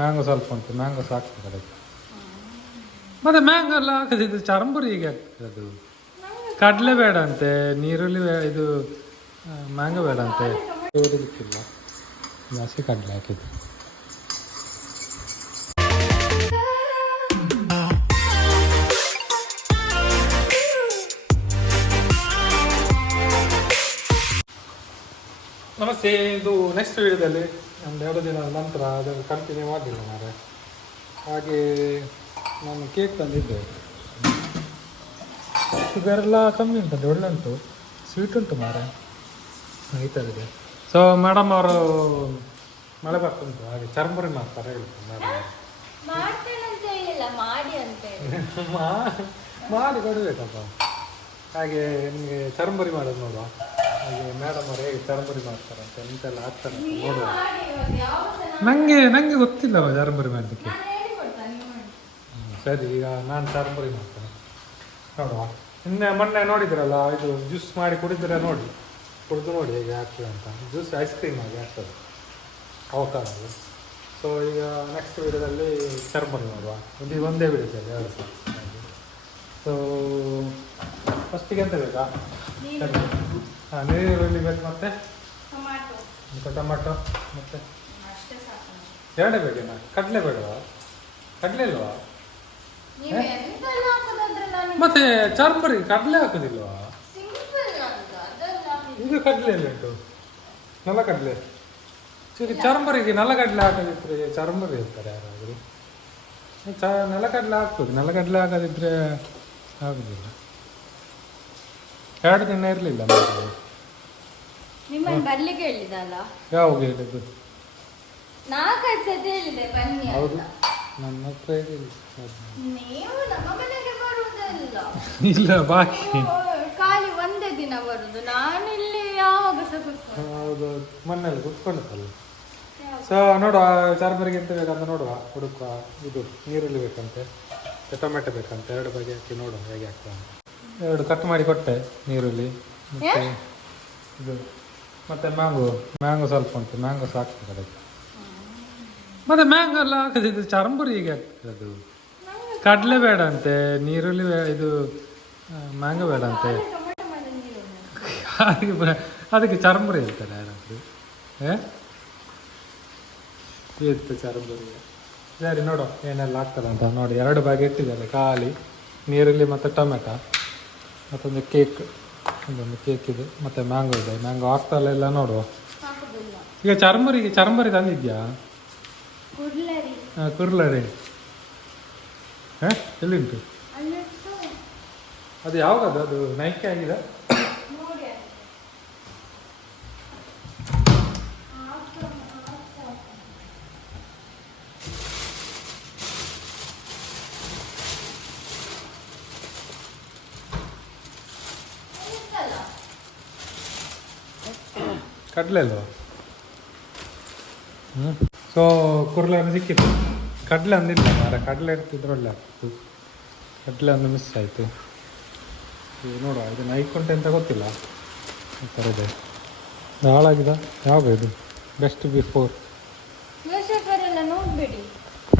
Mango ಸ್ವಲ್ಪ ಉಂಟು, mango ಸಾಕ್ತದೆ ಅದಕ್ಕೆ. ಮತ್ತೆ ಮ್ಯಾಂಗೋ ಎಲ್ಲ ಹಾಕದಿದ್ದು ಚರಂಬುರಿ ಹೀಗೆ ಆಗ್ತದೆ. ಅದು ಕಡಲೆ ಬೇಡ ಅಂತೆ, ನೀರುಳ್ಳಿ ಇದು ಮ್ಯಾಂಗೋ ಬೇಡ ಅಂತೆ. ಓದಲಿಕ್ಕಿಲ್ಲ, ಜಾಸ್ತಿ ಕಡಲೆ ಹಾಕಿದ್ದು. ನಮಸ್ತೆ. ಇದು ನೆಕ್ಸ್ಟ್ ವೀಡಿಯೋದಲ್ಲಿ ಒಂದು 2 ದಿನದ ನಂತರ ಅದನ್ನು ಕಂಟಿನ್ಯೂ ಮಾಡಲಿಲ್ಲ ಮಾರೆ. ಹಾಗೆ ನಾನು ಕೇಕ್ ತಂದಿದ್ದೆ. ಶುಗರ್ ಎಲ್ಲ ಕಮ್ಮಿ ಉಂಟಂತೆ, ಒಳ್ಳೆ ಉಂಟು, ಸ್ವೀಟ್ ಉಂಟು ಮಾರೆ ಈ ಥರದ್ದು. ಸೊ ಮೇಡಮ್ ಅವರು ಮಳೆ ಬರ್ತುಂಟು, ಹಾಗೆ ಚರ್ಮುರಿ ಮಾಡ್ತಾರೆ ಹೇಳ್ತಾರೆ ಮೇಡಮ್. ಮಾಡಿ ಕೊಡಬೇಕಪ್ಪ. ಹಾಗೆ ನಿಮಗೆ ಚರ್ಮುರಿ ಮಾಡೋದು ನೋಡುವ. ಹಾಗೆ ಮೇಡಮ್ ಅವರು ಹೇಗೆ ಚರಂಬರಿ ಮಾಡ್ತಾರೆ ಅಂತ ಎಂತೆಲ್ಲ ಹಾಕ್ತಾರೆ ಅಂತ ನೋಡುವ. ನನಗೆ ಗೊತ್ತಿಲ್ಲ ಚರಂಬರಿ ಮಾಡಲಿಕ್ಕೆ. ಸರಿ, ಈಗ ನಾನು ಚರಂಬರಿ ಮಾಡ್ತೇನೆ ನೋಡುವ. ಮೊನ್ನೆ ನೋಡಿದ್ರಲ್ಲ, ಇದು ಜ್ಯೂಸ್ ಮಾಡಿ ಕುಡಿದ್ರೆ ಕುಡಿದು ನೋಡಿ ಹೇಗೆ ಆಗ್ತದೆ ಅಂತ. ಜ್ಯೂಸ್ ಐಸ್ ಕ್ರೀಮ್ ಆಗಿ ಆಗ್ತದೆ ಅವಕಾಶ. ಸೊ ಈಗ ನೆಕ್ಸ್ಟ್ ವೀಡಿಯೋದಲ್ಲಿ ಚರಂಬರಿ ಮಾಡುವ. ಇದು ಒಂದೇ ವೀಡಿಯೋದಲ್ಲಿ 2 ಸಲ. ಸೊ ಫಸ್ಟಿಗೆ ಎಂತ ಬೇಕಾ? ಹಾಂ, ನೀರುಳ್ಳಿ ಬೇಕು, ಮತ್ತೆ ಟೊಮಾಟೊ, ಮತ್ತೆ 2 ಬೇಕೇನಾ? ಕಡಲೆ ಬೇಡವಾ? ಕಡಲೆ ಇಲ್ವಾ? ಮತ್ತೆ ಚರ್ಮರಿ ಕಡಲೆ ಹಾಕೋದಿಲ್ವಾ? ಇದು ಕಡಲೆ ಎಲ್ಲ ಉಂಟು, ನಲ್ಲ ಕಡಲೆ. ಸರಿ, ಚರ್ಮರಿಗೆ ನಲ್ಲ ಕಡಲೆ ಹಾಕೋದಿದ್ರೆ ಚರ್ಮರಿ ಇರ್ತಾರೆ ಯಾರಾದರೂ. ನೆಲಗಡಲೆ ಹಾಕ್ಬೋದು, ನೆಲಗಡಲೆ ಹಾಕೋದಿದ್ರೆ ಆಗೋದಿಲ್ಲ. 2 ದಿನ ಇರಲಿಲ್ಲ. ನಿಮ್ಮನ್ನು ಬರ್ಲಿಕ್ಕೆ ಹೇಳಿದಲ್ಲ? ಯಾವಾಗ ಹೇಳಿದ್ದು? 4-5 ಸತಿ ಹೇಳಿದೆ ಬನ್ನಿ. ಹೌದು, ನನ್ನ ಹತ್ರ ಹೇಳಿಲ್ಲ. ನೀವು ನಮ್ಮ ಮನೆಗೆ ಬರುವುದಲ್ಲ. ಇಲ್ಲ, ಬಾಕಿ ಖಾಲಿ ಒಂದೇ ದಿನ ಬರುದು. ನಾನಿಲ್ಲಿ ಯಾವಾಗ ಸಹ ಕೂತ್ಕೊಂಡು. ಹೌದು, ಮನೆಯಲ್ಲಿ ಕೂತ್ಕೊಳ್ಳುತ್ತಲ್ಲ. ಸೊ ನೋಡುವ, ಚರ್ಮರಿಗೆ ಎಂತ ಬೇಕಂತ ನೋಡುವ, ಹುಡುಕುವ. ಇದು ನೀರುಳ್ಳಿ ಬೇಕಂತೆ, ಟೊಮೆಟೊ ಬೇಕಂತೆ, 2 ಬಗೆ ಹಾಕಿ ನೋಡುವ ಹೇಗೆ ಆಗ್ತದೆ ಅಂತ. 2 ಕಟ್ ಮಾಡಿ ಕೊಟ್ಟೆ ನೀರುಳ್ಳಿ. ಮತ್ತೆ ಇದು ಮತ್ತೆ ಮ್ಯಾಂಗೋ ಸ್ವಲ್ಪ ಉಂಟು, ಮ್ಯಾಂಗೋ ಸಾಕ್ತದೆ ಅದಕ್ಕೆ. ಮತ್ತೆ ಮ್ಯಾಂಗೋ ಎಲ್ಲ ಹಾಕದಿದ್ದು ಚರಂಬುರಿ ಹೀಗೆ ಆಗ್ತದೆ. ಅದು ಕಡಲೆ ಬೇಡ ಅಂತೆ, ನೀರುಳ್ಳಿ ಇದು ಮ್ಯಾಂಗೋ ಬೇಡ ಅಂತೆ. ಅದಕ್ಕೆ ಚರಂಬುರಿ ಹೇಳ್ತಾರೆ ಯಾರಾದರೂ. ಇತ್ತು ಚರಂಬುರಿ. ಸರಿ, ನೋಡು ಏನೆಲ್ಲ ಆಗ್ತದೆ ಅಂತ ನೋಡಿ. 2 ಬಾಗಿ ಇಟ್ಟಿದ್ದಾರೆ, ಖಾಲಿ ನೀರುಳ್ಳಿ ಮತ್ತು ಟೊಮೆಟೊ, ಮತ್ತೊಂದು ಕೇಕ್, ಇದೊಂದು ಕೇಕ್ ಇದೆ, ಮತ್ತು ಮ್ಯಾಂಗೋ ಇದೆ. ಮ್ಯಾಂಗೋ ಆಗ್ತಲ್ಲ ಇಲ್ಲ ನೋಡುವ. ಈಗ ಚರಂಬರಿ ತಂದಿದ್ಯಾ? ಹಾಂ, ಕುರ್ಲರಿ. ಹಾಂ, ಎಲ್ಲಿಂಟು ಅದು? ಯಾವಾಗದು? ಅದು ನೈಕೆ ಆಗಿದೆ. ಕಡಲೆ ಅಲ್ವಾ? ಸೊ ಕುರ್ಲನ್ನು ಸಿಕ್ಕಿತ್ತು, ಕಡಲೆ ಅಂದಿಲ್ಲ ಮಾರ. ಕಡಲೆ ಇರ್ತಿದ್ರೆ ಒಳ್ಳೆ ಆಗ್ತಿತ್ತು, ಕಡಲೆ ಒಂದು ಮಿಸ್ ಆಯಿತು. ನೋಡುವ, ಇದು ನೈಕೊಂಟೆ ಅಂತ ಗೊತ್ತಿಲ್ಲ, ಈ ಥರ ಇದೆ. ಹಾಳಾಗಿದೆ. ಯಾವಾಗ ಇದು? ಬೆಸ್ಟ್ ಬಿಫೋರ್ ನೋಡ್ಬೇಡಿ,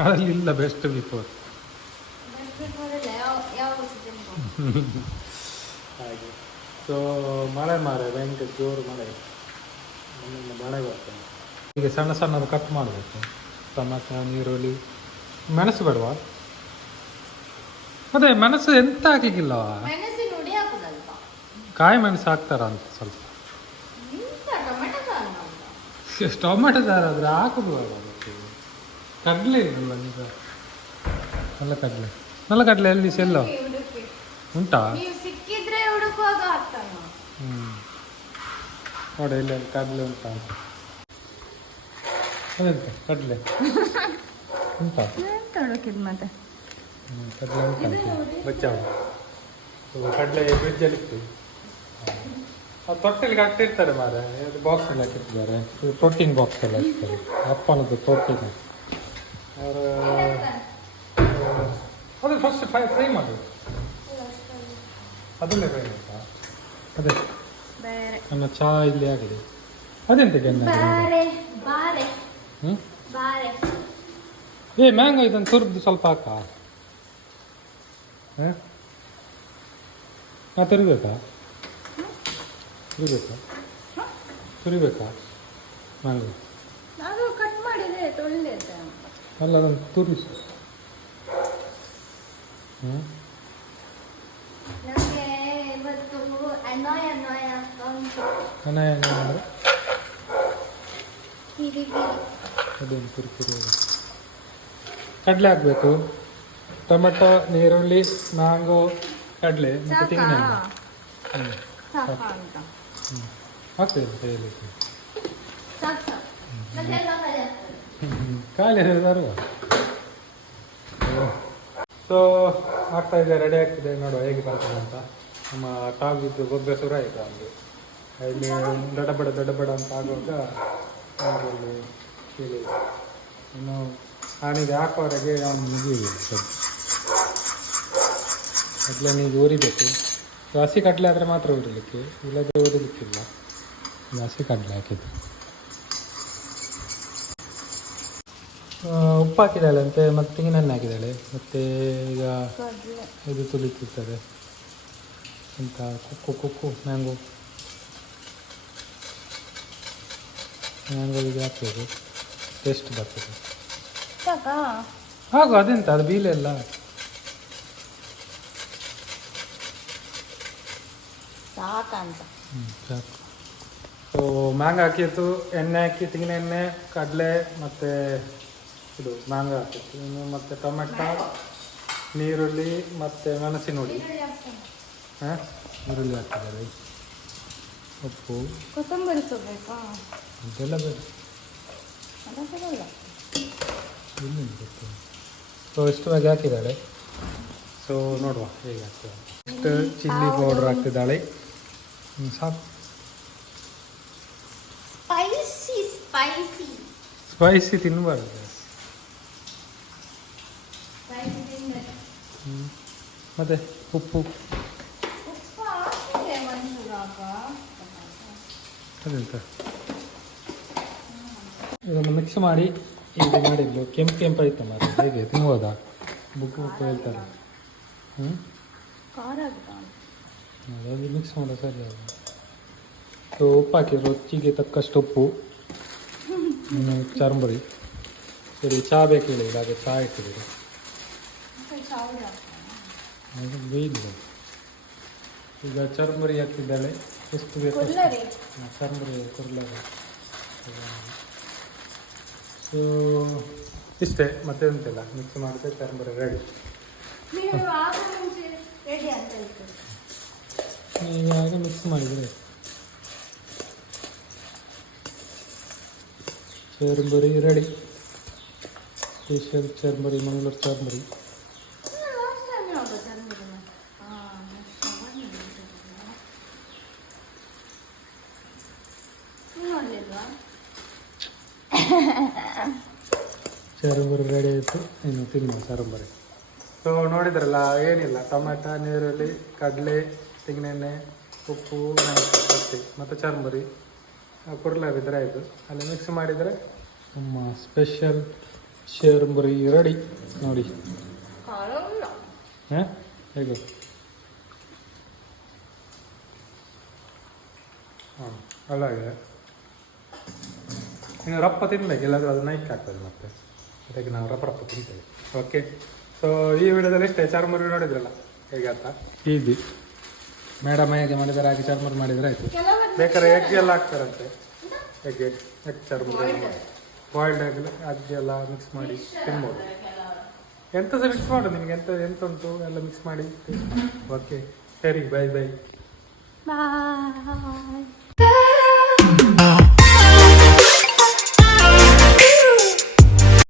ಅದರಲ್ಲಿ ಇಲ್ಲ ಬೆಸ್ಟ್ ಬಿಫೋರ್. ಹಾಗೆ. ಸೊ ಮಳೆ ಮಾರೆ, ಭಯಂಕರ ಜೋರು ಮಳೆ. ಮಳೆ ಬರ್ತದೆ. ಈಗ ಸಣ್ಣ ಸಣ್ಣದು ಕಟ್ ಮಾಡಬೇಕು. ಟೊಮೆಟೊ, ನೀರುಳ್ಳಿ, ಮೆಣಸು ಬೇಡವಾ? ಮತ್ತೆ ಮೆಣಸು ಎಂತ ಹಾಕಿಗಿಲ್ಲವ? ಕಾಯಿ ಮೆಣಸು ಹಾಕ್ತಾರ ಅಂತ ಸ್ವಲ್ಪ. ಟೊಮೆಟೊ ಸಾರು ಆದರೆ ಹಾಕುದು ಬೇಡ. ಅದಕ್ಕೆ ಕಡಲೆ ಇರಲ್ಲ ಈಗ. ನಲ್ಲ ಕಡಲೆ ಎಲ್ಲಿ ಸೆಲ್ಲ ಉಂಟಾ? ನೋಡಿ ಇಲ್ಲಿ ಕಡಲೆ ಉಂಟಾ? ಅದೆಂತ ಕಡಲೆ ಉಂಟಾ? ಮತ್ತೆ ಕಡಲೆ ಉಂಟಾ? ಬಚ್ಚಾವ ಕಡಲೆ ಫ್ರಿಜ್ಜಲ್ಲಿ ಇತ್ತು. ಅದು ತೊಟ್ಟೆಲಿಗೆ ಹಾಕ್ತಿರ್ತಾರೆ ಮಾರೆ. ಅದು ಬಾಕ್ಸಲ್ಲಿ ಹಾಕಿರ್ತಿದ್ದಾರೆ. ಇದು ಪ್ರೋಟೀನ್ ಬಾಕ್ಸ್ ಎಲ್ಲ ಹಾಕ್ತಾರೆ, ಅಪ್ಪನದ್ದು ಪ್ರೋಟೀನ್. ಅವರು ಅದು ಫಸ್ಟ್ ಫ್ರೈ ಮಾಡಿ, ಅದನ್ನೇ ಫ್ರೈ ಮಾಡ್ತಾ. ಅದೇ ನನ್ನ ಚಹಾ ಇಲ್ಲಿ ಆಗಲಿ. ಅದೆಂತ ಏ ಮ್ಯಾಂಗೋ ಇದನ್ನು ತುರಿದು ಸ್ವಲ್ಪ ಹಾಕ ತುರಿಬೇಕಾ ತುರಿಬೇಕಾ ತುರಿಬೇಕಾ ಮ್ಯಾಂಗೋ ನಾನು ಕಟ್ ಮಾಡಿದೆ ತೊಳ್ಳಿದೆ ಅಲ್ಲ ಅದನ್ನು ತುರಿಸು ನನಗೆ ಇವತ್ತು ಅನಾಯ ಆಗ್ತಾ ಉಂಟು ಅನಾಯ ಅಂದರೆ ಕಿರಿಕಿರಿ ಅದೊಂದು ಕಿರಿಕಿರಿ ಅದು ಕಡಲೆ ಹಾಕಬೇಕು ಟೊಮೆಟೊ ನೀರುಳ್ಳಿ ಮ್ಯಾಂಗೋ ಕಡಲೆ ಮತ್ತು ತೆಂಗಿನಕಾಯಿ ಸಾಕ ಅಂತ ಹಾಕ್ತೇವೆ ಕೈಯಲ್ಲಿ ಸಾಕು ಸಾಕು ಮತ್ತೆಲ್ಲ ಕಡೆ ಆಗ್ತದೆ. ಖಾಲಿ ತರುವ ಸೊ ಆಗ್ತಾ ಇದೆ ರೆಡಿ ಆಗ್ತಿದೆ ನೋಡುವ ಹೇಗೆ ಬರ್ತದೆ ಅಂತ ನಮ್ಮ ಟಾಗಿದ್ದು ಗೊಬ್ಬರ ಶುರು ಆಯಿತು ಅವನಿಗೆ ಇಲ್ಲಿ ದೊಡ್ಡ ಅಂತ ಆಗುವಾಗ ಅವರಲ್ಲಿ ಕೇಳಿ ಇನ್ನು ನಾನೀಗ ಹಾಕೋವರೆಗೆ ಅವನು ಮುಗಿಯುವುದು ಕಡಲೆ ನೀವು ಊರಿಬೇಕು ಹಸಿ ಕಡಲೆ ಆದರೆ ಮಾತ್ರ ಊರಲಿಕ್ಕೆ ಇಲ್ಲದ್ರೆ ಊರಲಿಕ್ಕಿಲ್ಲ ಇದು ಹಸಿ ಕಡಲೆ ಹಾಕಿದ್ದು ಉಪ್ಪು ಹಾಕಿದ್ದಾಳೆ ಅಂತೆ ಮತ್ತು ತೆಂಗಿನೆಣ್ಣೆ ಹಾಕಿದ್ದಾಳೆ ಮತ್ತು ಈಗ ಕಡ್ಲೆ. ಇದು ತುಳಿತಿರ್ತದೆ ಎಂತ ಕುಕ್ಕು ಮ್ಯಾಂಗೋ ಮ್ಯಾಂಗೋ ಹಾಕ್ಬೇಕು ಟೇಸ್ಟ್ ಬರ್ತದೆ ಸಾಕಾ ಹಾಗೂ ಅದೆಂತ ಅದು ಬೀಲೆ ಎಲ್ಲ ಸಾಕಂತ ಸಾಕು ಸೊ ಮ್ಯಾಂಗೋ ಹಾಕಿತ್ತು ಎಣ್ಣೆ ಹಾಕಿ ತೆಂಗಿನ ಎಣ್ಣೆ ಕಡಲೆ ಮತ್ತು ಇದು ಮ್ಯಾಂಗೋ ಹಾಕಿತ್ತು ಇನ್ನು ಮತ್ತು ಟೊಮೆಟೊ ನೀರುಳ್ಳಿ ಮತ್ತು ಮೆಣಸಿನ ಹುಡಿ ಹಾಂ ಈರುಳ್ಳಿ ಹಾಕಿದ್ದಾರೆ ಉಪ್ಪು ಕೊತ್ತಂಬರಿ ಸೊಪ್ಪಬೇಕಾ ಅದೆಲ್ಲ ಬೇರೆ ಅದಲ್ಲ ಇನ್ನೇನು ಗೊತ್ತು ಸೊ ಇಷ್ಟವಾಗಿ ಹಾಕಿದ್ದಾಳೆ ಸೊ ನೋಡುವ ಹೇಗೆ ಆಗ್ತದೆ ಇಷ್ಟು ಚಿಲ್ಲಿ ಪೌಡ್ರ್ ಹಾಕ್ತಿದ್ದಾಳೆ ಸಾಕು ಸ್ಪೈಸಿ ಸ್ಪೈಸಿ ಸ್ಪೈಸಿ ತಿನ್ನಬಾರ್ದು ಸ್ಪೈಸಿ ತಿಂದರೆ ಮತ್ತು ಉಪ್ಪು ಉಪ್ಪು ಹಾಕಿದೆ ಮಂಜುಳಾಗ ಅದೆಂತ ಇದನ್ನು ಮಿಕ್ಸ್ ಮಾಡಿ ಈಗ ಮಾಡಿದ್ದು ಕೆಂಪು ಆಯ್ತು ಮಾತ್ರ ಹೇಗೆ ತಿನ್ಬೋದಾ ಬುಕ್ಕು ಹೇಳ್ತಾರೆ ಹ್ಞೂ ಖಾರ ಆಗುತ್ತಾ ಅದು ಮಿಕ್ಸ್ ಮಾಡೋ ಸರಿ ಅದು ಸೊ ಉಪ್ಪು ಹಾಕಿದ್ರು ರುಚಿಗೆ ತಕ್ಕಷ್ಟು ಉಪ್ಪು ಚರ್ಮುರಿ ಸರಿ ಚಹಾ ಬೇಕು ಹೇಳಿ ಹಾಗೆ ಚಹಾ ಇಟ್ಟಿದ್ದೀರಿ ಅದು ಬೇಯಿಲ್ಲ ಈಗ ಚರ್ಮುರಿ ಹಾಕಿದ್ದಾಳೆ ಎಷ್ಟು ಬೇಕು ಚರ್ಮುರಿ ಕುರ್ಲರಿ ಸೊ ಇಷ್ಟೇ ಮತ್ತೆ ಎಂತಿಲ್ಲ ಮಿಕ್ಸ್ ಮಾಡಿದ್ರೆ ಚರ್ಮುರಿ ರೆಡಿ ರೆಡಿ ಅಂತ ಇತ್ತು ಇವಾಗ ಮಿಕ್ಸ್ ಮಾಡಿದರೆ churmuri ready special churmuri Mangaluru churmuri last time ಯಾವುದು ಚರ್ಮುರಿನ ನೋಡಲಿಲ್ವಾ ಚರ್ಮುರಿ ರೆಡಿ ಆಯಿತು ಇನ್ನು ತಿನ್ನುವ ಚರ್ಮುರಿ ಸೊ ನೋಡಿದ್ರಲ್ಲ ಏನಿಲ್ಲ ಟೊಮೆಟೊ ನೀರುಳ್ಳಿ ಕಡಲೆ ತೆಂಗಿನೆಣ್ಣೆ ಉಪ್ಪು ಅಷ್ಟೇ ಮತ್ತು ಚರ್ಮುರಿ ಕುರ್ಲಾವಿದ್ರೆ ಆಯಿತು ಅಲ್ಲಿ ಮಿಕ್ಸ್ ಮಾಡಿದರೆ ನಮ್ಮ ಸ್ಪೆಷಲ್ ಚರ್ಮುರಿ ರೆಡಿ ನೋಡಿ ಖಾರ ಇಲ್ಲ ಹಾಂ ಹೇಗೆ ಹಾಂ ಅಲ್ಲಾಗಿದೆ ನೀವು ರಪ್ಪ ತಿನ್ಬೇಕು ಇಲ್ಲಾಂದ್ರೆ ಅದು ನೈಕ್ ಆಗ್ತದೆ ಮತ್ತೆ ಅದಕ್ಕೆ ನಾವು ರಪ್ಪ ತಿಂತೇವೆ ಓಕೆ ಸೊ ಈ ವಿಡಿಯೋದಲ್ಲಿ ಇಷ್ಟೇ ಚರ್ಮುರಿ ನೋಡಿದ್ರಲ್ಲ ಹೇಗೆ ಅಂತ ಈಸಿ ಮೇಡಮ್ ಹೇಗೆ ಮಾಡಿದ್ದಾರೆ ಹಾಗೆ ಚರ್ಮುರಿ ಮಾಡಿದರೆ ಆಯಿತು ಬೇಕಾದ್ರೆ ಎಗ್ ಎಲ್ಲ ಹಾಕ್ತಾರಂತೆ ಎಗ್ ಚರ್ಮುರಿ ಬಾಯ್ಲ್ಡ್ ಎಗ್ ಎಲ್ಲ ಮಿಕ್ಸ್ ಮಾಡಿ ತಿನ್ಬೋದು ಎಂತ ಸಹ ಮಿಕ್ಸ್ ಮಾಡು ನಿಮ್ಗೆ ಎಂತ ಉಂಟು ಎಲ್ಲ ಮಿಕ್ಸ್ ಮಾಡಿ ಓಕೆ ಸರಿ ಬೈ ಬಾಯ್